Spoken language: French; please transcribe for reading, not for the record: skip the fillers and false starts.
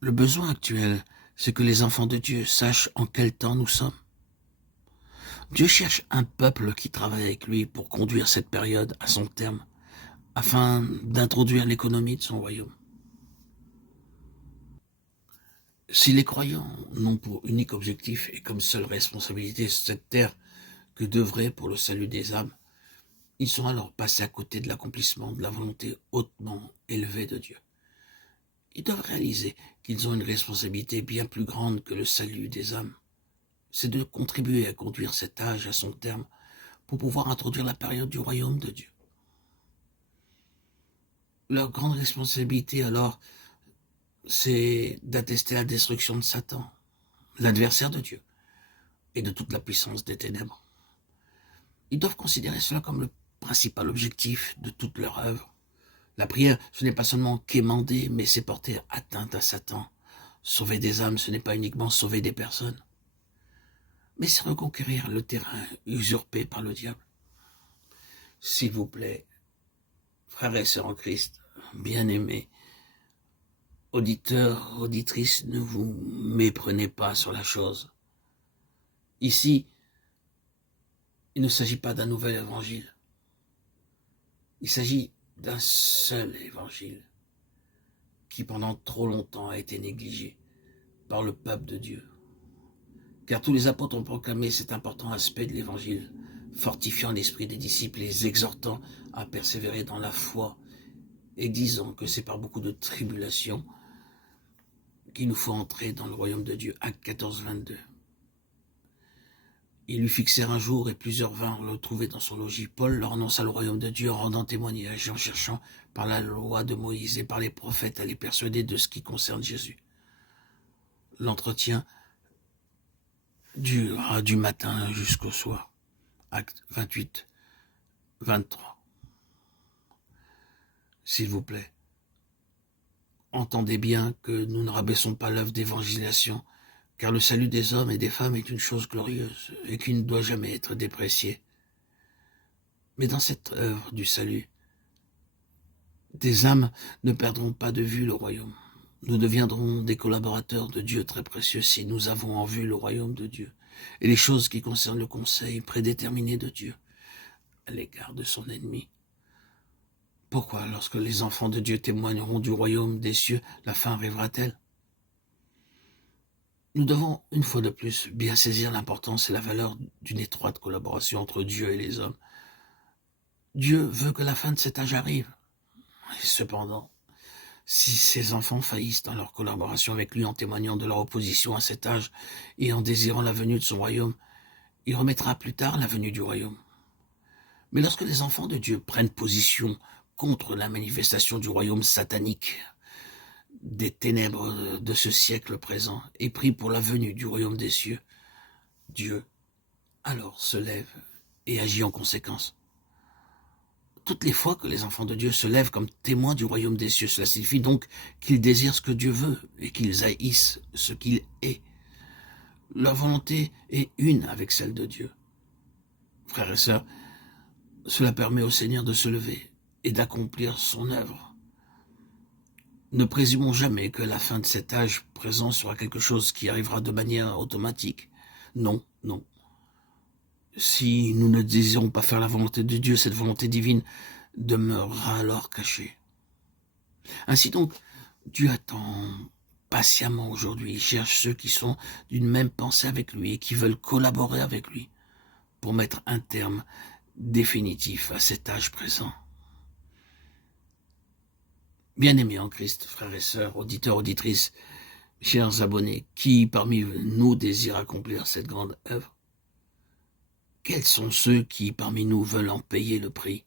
Le besoin actuel, c'est que les enfants de Dieu sachent en quel temps nous sommes. Dieu cherche un peuple qui travaille avec lui pour conduire cette période à son terme, afin d'introduire l'économie de son royaume. Si les croyants n'ont pour unique objectif et comme seule responsabilité cette terre que d'œuvrer pour le salut des âmes, ils sont alors passés à côté de l'accomplissement de la volonté hautement élevée de Dieu. Ils doivent réaliser qu'ils ont une responsabilité bien plus grande que le salut des âmes. C'est de contribuer à conduire cet âge à son terme pour pouvoir introduire la période du royaume de Dieu. Leur grande responsabilité alors, c'est d'attester la destruction de Satan, l'adversaire de Dieu, et de toute la puissance des ténèbres. Ils doivent considérer cela comme le principal objectif de toute leur œuvre. La prière, ce n'est pas seulement quémander, mais c'est porter atteinte à Satan. Sauver des âmes, ce n'est pas uniquement sauver des personnes, mais c'est reconquérir le terrain usurpé par le diable. S'il vous plaît, frères et sœurs en Christ, bien-aimés, auditeurs, auditrices, ne vous méprenez pas sur la chose. Ici, il ne s'agit pas d'un nouvel évangile. Il s'agit d'un seul évangile qui pendant trop longtemps a été négligé par le peuple de Dieu. Car tous les apôtres ont proclamé cet important aspect de l'évangile, fortifiant l'esprit des disciples, les exhortant à persévérer dans la foi et disant que c'est par beaucoup de tribulations qu'il nous faut entrer dans le royaume de Dieu. Acte 14, 22. Ils lui fixèrent un jour et plusieurs vinrent le trouver dans son logis. Paul leur annonça le royaume de Dieu en rendant témoignage et en cherchant par la loi de Moïse et par les prophètes à les persuader de ce qui concerne Jésus. L'entretien dura du matin jusqu'au soir. Acte 28, 23. S'il vous plaît, entendez bien que nous ne rabaissons pas l'œuvre d'évangélisation, car le salut des hommes et des femmes est une chose glorieuse et qui ne doit jamais être dépréciée. Mais dans cette œuvre du salut, des âmes ne perdront pas de vue le royaume. Nous deviendrons des collaborateurs de Dieu très précieux si nous avons en vue le royaume de Dieu et les choses qui concernent le conseil prédéterminé de Dieu à l'égard de son ennemi. Pourquoi, lorsque les enfants de Dieu témoigneront du royaume des cieux, la fin arrivera-t-elle? Nous devons, une fois de plus, bien saisir l'importance et la valeur d'une étroite collaboration entre Dieu et les hommes. Dieu veut que la fin de cet âge arrive. Et cependant, si ses enfants faillissent dans leur collaboration avec lui en témoignant de leur opposition à cet âge et en désirant la venue de son royaume, il remettra plus tard la venue du royaume. Mais lorsque les enfants de Dieu prennent position contre la manifestation du royaume satanique, des ténèbres de ce siècle présent, et prient pour la venue du royaume des cieux, Dieu alors se lève et agit en conséquence. Toutes les fois que les enfants de Dieu se lèvent comme témoins du royaume des cieux, cela signifie donc qu'ils désirent ce que Dieu veut et qu'ils haïssent ce qu'il est. Leur volonté est une avec celle de Dieu. Frères et sœurs, cela permet au Seigneur de se lever et d'accomplir son œuvre. Ne présumons jamais que la fin de cet âge présent sera quelque chose qui arrivera de manière automatique. Non, non. Si nous ne désirons pas faire la volonté de Dieu, cette volonté divine demeurera alors cachée. Ainsi donc, Dieu attend patiemment aujourd'hui. Il cherche ceux qui sont d'une même pensée avec lui et qui veulent collaborer avec lui pour mettre un terme définitif à cet âge présent. Bien-aimés en Christ, frères et sœurs, auditeurs, auditrices, chers abonnés, qui parmi nous désire accomplir cette grande œuvre? Quels sont ceux qui parmi nous veulent en payer le prix?